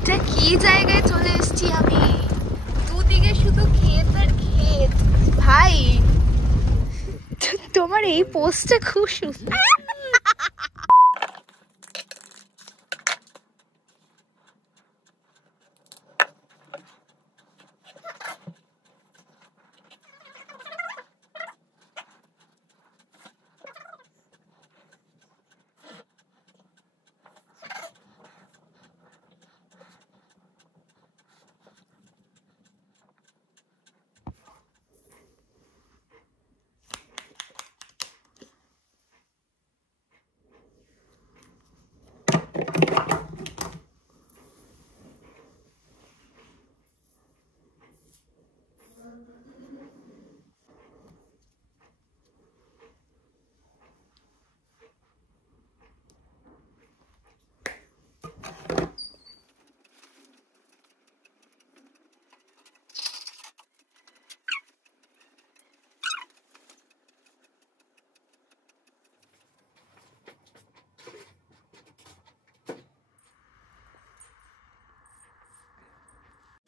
এটা কি জায়গায় চলে এসেছি আমি? দুদিকে শুধু ক্ষেত আর ক্ষেত। ভাই তোমার এই পোস্টটা খুব সুন্দর।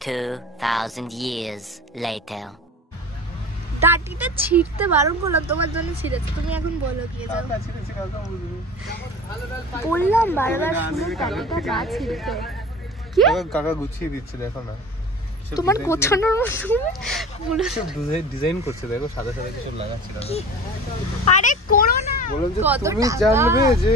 $2,000 years later. ডাটিটা ছিঁড়তে বারণ করলাম, তোমার জন্য ছিঁড়েছে। তুমি এখন বলো কি যাও। বললাম বারবার ফুলের ডাটিটা না ছিঁড়তে। কি কাকা গুছিয়ে দিচ্ছে, দেখো না তোমার গোছানোর মতো বলে সব ডিজাইন করছে, দেখো সাদা সাদা কিছু লাগাচ্ছে না। আরে করো না, বললাম যে তুমি জানবে যে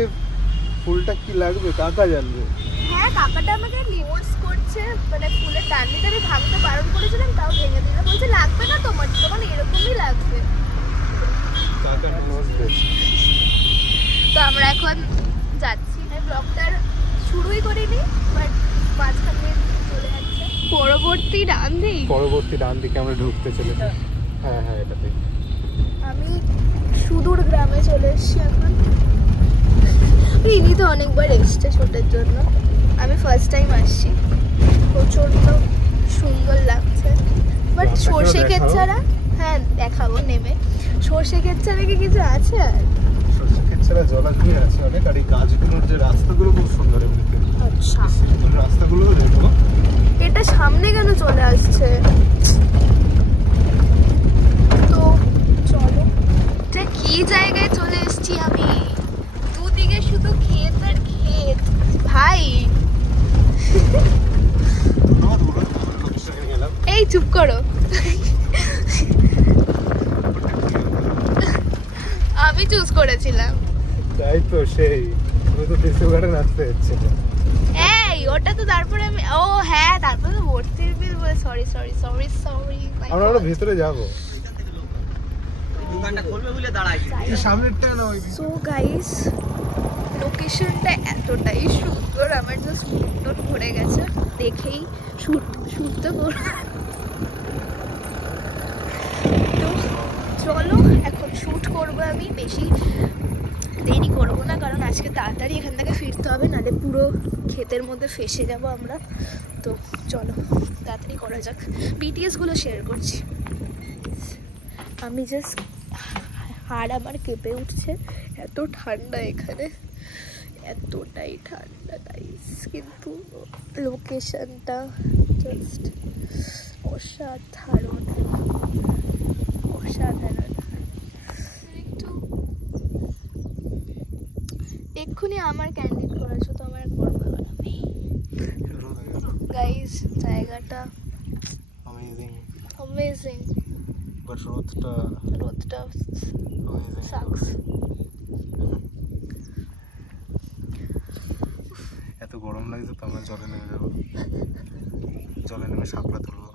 ফুলটা কি লাগবে, কাকা জানবে। হ্যাঁ কাকাটা আমাকে নোটস করছে, মানে ফুলের ডান্ডিটা আমি ভাঙতে বারণ করেছিলাম, তাও ভেঙে দিল। বলছে লাগবে না তোমার, তোমার এরকমই লাগবে। কাকা নোটস দিচ্ছে। তো আমরা এখন যাচ্ছি, না ব্লগটার শুরুই করিনি, বাট মাঝখানে চলে যাচ্ছে পরবর্তী ডান দিকে আমরা ঢুকতে চলেছি। হ্যাঁ হ্যাঁ এটাতে। আমি সুদূর গ্রামে চলে এসেছি এখন। ইনি তো অনেকবার এসছে ছোটের জন্য, আমি ফার্স্ট টাইম আসছি। প্রচন্ড সুন্দর লাগছে, বাট সর্ষে ক্ষেত ছাড়া। হ্যাঁ দেখাবো নেমে। সর্ষে ক্ষেত ছাড়া কি কিছু আছে? আর সর্ষে ক্ষেত ছাড়া জলাশয় আছে অনেক, আর এই গাছগুলোর যে রাস্তাগুলো খুব সুন্দর। এমনিতে আচ্ছা রাস্তাগুলো দেখো। এটা সামনে কেন চলে আসছে? তো চলো, এটা কি জায়গায় চলে এসেছি আমি? দুদিকে শুধু ক্ষেত আর ক্ষেত। ভাই এই চুপ করো। আমি চুজ করেছিলাম। তাই তো, সেই তুমি তো টিসু গার্ডেন আসতে হচ্ছে। এই ওটা তো তারপরে আমি, ও হ্যাঁ তারপরে তো ভর্তির বিল বলে। Sorry sorry sorry sorry. আমরা ভিতরে যাবো, দোকানটা খুলবে বলে দাঁড়াইছি সামনেরটা না। ওই সো গাইস লোকেশনটা এতটাই সুন্দর, আমার জাস্ট মন ভরে গেছে দেখেই। শুট তো চলো এখন শুট করবো। আমি বেশি দেরি করবো না, কারণ আজকে তাড়াতাড়ি এখান থেকে ফিরতে হবে, নাহলে পুরো ক্ষেতের মধ্যে ফেসে যাব আমরা। তো চলো তাড়াতাড়ি করা যাক। বিটিএসগুলো শেয়ার করছি। আমি জাস্ট হাড় আমার কেঁপে উঠছে, এত ঠান্ডা এখানে, এতটাই ঠান্ডা গাইস। কিন্তু লোকেশনটা জাস্ট অসাধারণ অসাধারণ। একটু এক্ষুনি আমার ক্যান্ডিড করেছো তো, আমার করবো আমি গাইস। জায়গাটা অ্যামেজিং অ্যামেজিং, বাট রোদটা সাকস। এত গরম লাগছে তো আমরা জলে নেমে যাবো। জলে নেমে শাপলা তুলবো,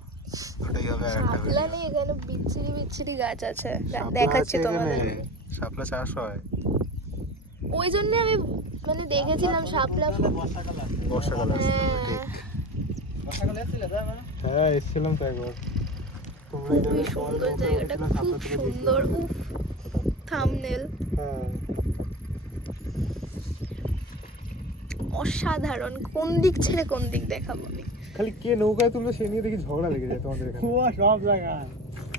ওটাই হবে। শাপলা নেই এখানে, বিচ্ছিরি বিচ্ছিরি গাছ আছে, দেখাচ্ছি তোমাদের। শাপলা চাষ হয়, ওই জন্য আমি মানে দেখেছিলাম শাপলা। বর্ষাকালে হ্যাঁ এসেছিলাম তো একবার। খুবই সুন্দর জায়গাটা, খুব সুন্দর। থাম্বনেল অসাধারণ। কোন দিক ছেড়ে কোন দিক দেখাবো আমি? খালি কে নৌকায় তুলবে সে নিয়ে দেখি ঝগড়া লেগে যায় তোমাদের এখানে। সব জায়গায়।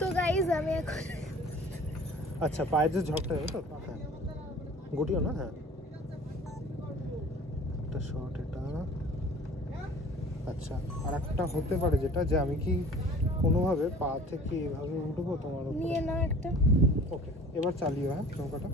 তো গাইজ আমি এখন আচ্ছা পায়ের যে ঝড়টা যাবে তো গুটিও না। হ্যাঁ একটা শর্ট, এটা আচ্ছা, আর একটা হতে পারে যেটা যে আমি কি কোনোভাবে পা থেকে এভাবে উঠবো তোমার উপরে? নিয়ে নাও একটা। ওকে, এবার চালিও। হ্যাঁ, নৌকাটা।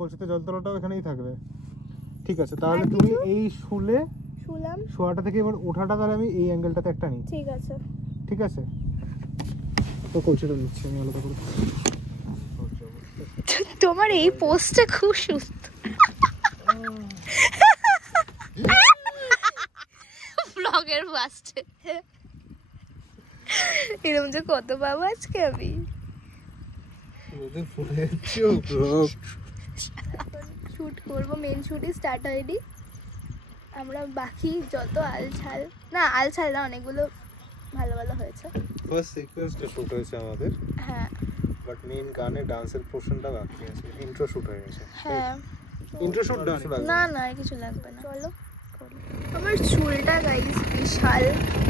কলসিতে জল তোলাটাও এখানেই থাকবে। ঠিক আছে, তাহলে তুমি এই শুলাম শোয়াটা থেকে এবার ওঠাটা তাহলে আমি এই অ্যাঙ্গেলটাতে একটা নিই। ঠিক আছে, ঠিক আছে। তো কলসিটা নিচ্ছি আমি আলাদা করে। তোমার এই পোস্টটা খুব সুস্থ। ব্লগের ফার্স্টে এরকম যে কত পাবো আজকে আমি। শুট করবো, মেন শুটই স্টার্ট হয়নি। আমরা বাকি যত আলছাল না অনেকগুলো ভালো ভালো হয়েছে। ফার্স্ট সিকোয়েন্সটা শুট হয়েছে আমাদের। হ্যাঁ, বাট মেইন গানে ডান্সের পোরশনটা বাকি আছে। ইন্ট্রো শুট হয়ে গেছে। হ্যাঁ, ইন্ট্রো শুট ডান। না আর কিছু লাগবে না। চলো। আমার চুলটা গাইস বিশাল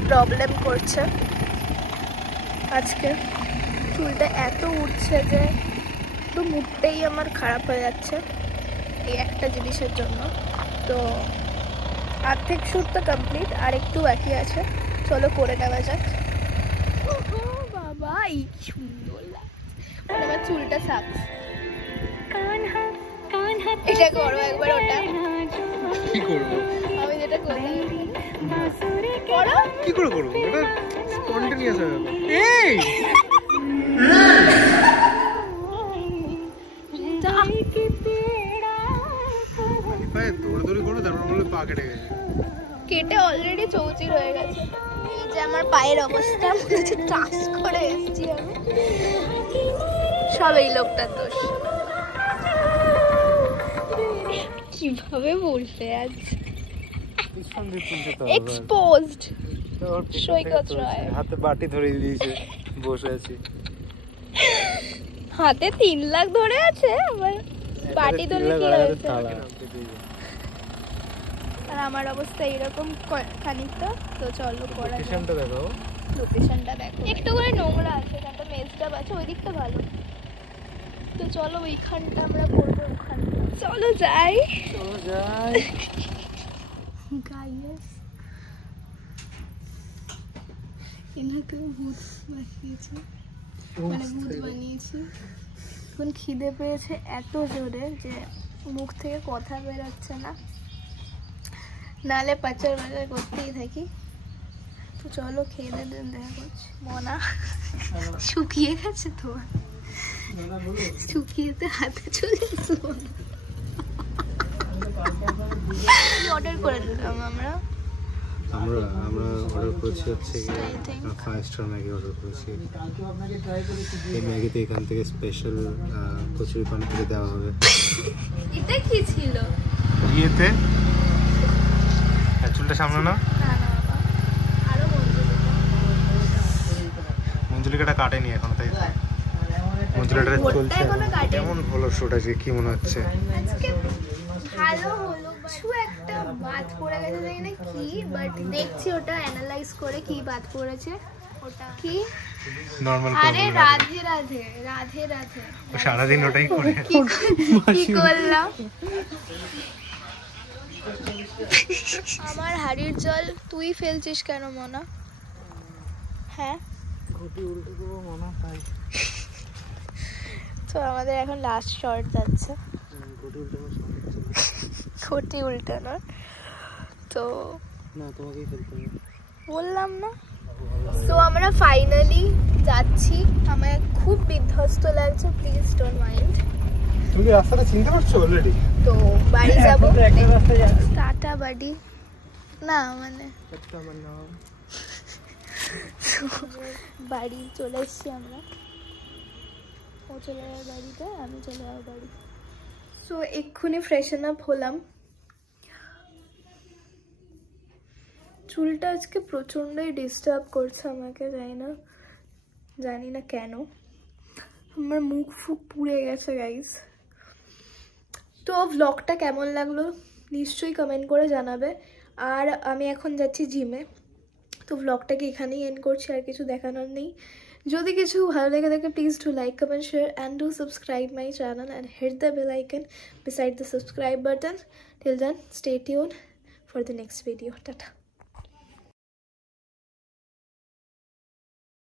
প্রবলেম করছে আজকে। চুলটা এত উঠছে যে তো মুখটাই আমার খারাপ হয়ে যাচ্ছে এই একটা জিনিসের জন্য। তো অর্ধেক শ্যুট তো কমপ্লিট, আর একটু বাকি আছে। চলো করে নেওয়া যাক। বাবা এই সুন্দর লাগছে। আমার চুলটা সাকস। এটা করো একবার। ওটা কি করবো আমি যেটা করলাম করো। কি করে করবো? এটা স্পন্টেনিয়াস হবে। এই দৌড়াদৌড়ি করো, তারপর বলে পা কেটে গেছে। কেটে অলরেডি চৌচির হয়ে গেছে। এই যে আমার পায়ের অবস্থা, মনে হচ্ছে টাচ করে এসেছি আমি। সব এই লোকটার দোষ। কিভাবে বলতে আজ এক্সপোজড সৈকত রায় হাতে বাটি ধরে দিয়েছে, বসে আছি। হাতে 3 লাখ ধরে আছে, আবার বাটি ধরে কি হয়েছে? আর আমার অবস্থা এরকম খানিকটা। তো চলো করা যাক। লোকেশনটা দেখো, লোকেশনটা দেখো। একটু করে নোংরা আছে, এখানটা মেজডাব আছে, ওই দিকটা ভালো। তো চলো ওইখানটা আমরা করবো। ওখানটা চলো যাই। গাইস এনাকে ভূত বানিয়েছে, মানে ভূত বানিয়েছি। এখন খিদে পেয়েছে এত জোরে যে মুখ থেকে কথা বেরোচ্ছে না, নালে পাচার বাজার করতেই থাকি। তো চলো খেয়ে দেন, দেখা করছি। মনা শুকিয়ে গেছে তোমার, শুকিয়েতে হাতে চলে এসো। অর্ডার করে দিলাম আমরা অর্ডার করেছি হচ্ছে 5 স্টার ম্যাগি অর্ডার করেছি। এই ম্যাগিতে এখান থেকে স্পেশাল কচুরি পান করে দেওয়া হবে। এটা কি ছিল বিয়েতে? চুলটা সামনে না, আরো মঞ্জুলিকাটা কাটেনি এখন, তাই মঞ্জুলিকাটা চলছে। কেমন হলো শুট আজকে, কি মনে হচ্ছে? আজকে ভালো হলো, কিছু একটা বাদ পড়ে গেছে, জানি না কি, বাট দেখছি ওটা অ্যানালাইজ করে কি বাদ পড়েছে। ওটা কি নরমাল? আরে রাধে রাধে রাধে রাধে, সারা দিন ওটাই করে। কি করলাম? আমার হাড়ির জল তুই ফেলছিস কেন মনা? হ্যাঁ, ঘটি উল্টে দেবো মনা, তাই তো আমাদের এখন লাস্ট শট যাচ্ছে, ঘটি উল্টানোর। তো না তোমাকেই ফেলতে হবে, বললাম না। তো আমরা ফাইনালি যাচ্ছি, আমার খুব বিধ্বস্ত লাগছে, প্লিজ ডোন্ট মাইন্ড। তুমি কি রাস্তাটা চিনতে পারছো অলরেডি? তো বাড়ি যাবো, টাটা বাড়ি না মানে আমার নাম। বাড়ি চলে এসছি আমরা, ও চলে যাবে বাড়িতে, আমি চলে যাবো বাড়ি। সো এক্ষুনি ফ্রেশন আপ হলাম। চুলটা আজকে প্রচণ্ডই ডিস্টার্ব করছে আমাকে, জানি না কেন। আমার মুখ ফুক পুড়ে গেছে গাইস। তো ভ্লগটা কেমন লাগলো নিশ্চয়ই কমেন্ট করে জানাবে। আর আমি এখন যাচ্ছি জিমে, তো ভ্লগটাকে এখানেই এন্ড করছি, আর কিছু দেখানোর নেই। যদি কিছু ভালো লেগে থাকে please do like, comment, share and do subscribe my channel and hit the bell icon beside the subscribe button. Till then, stay tuned for the next video. Tata.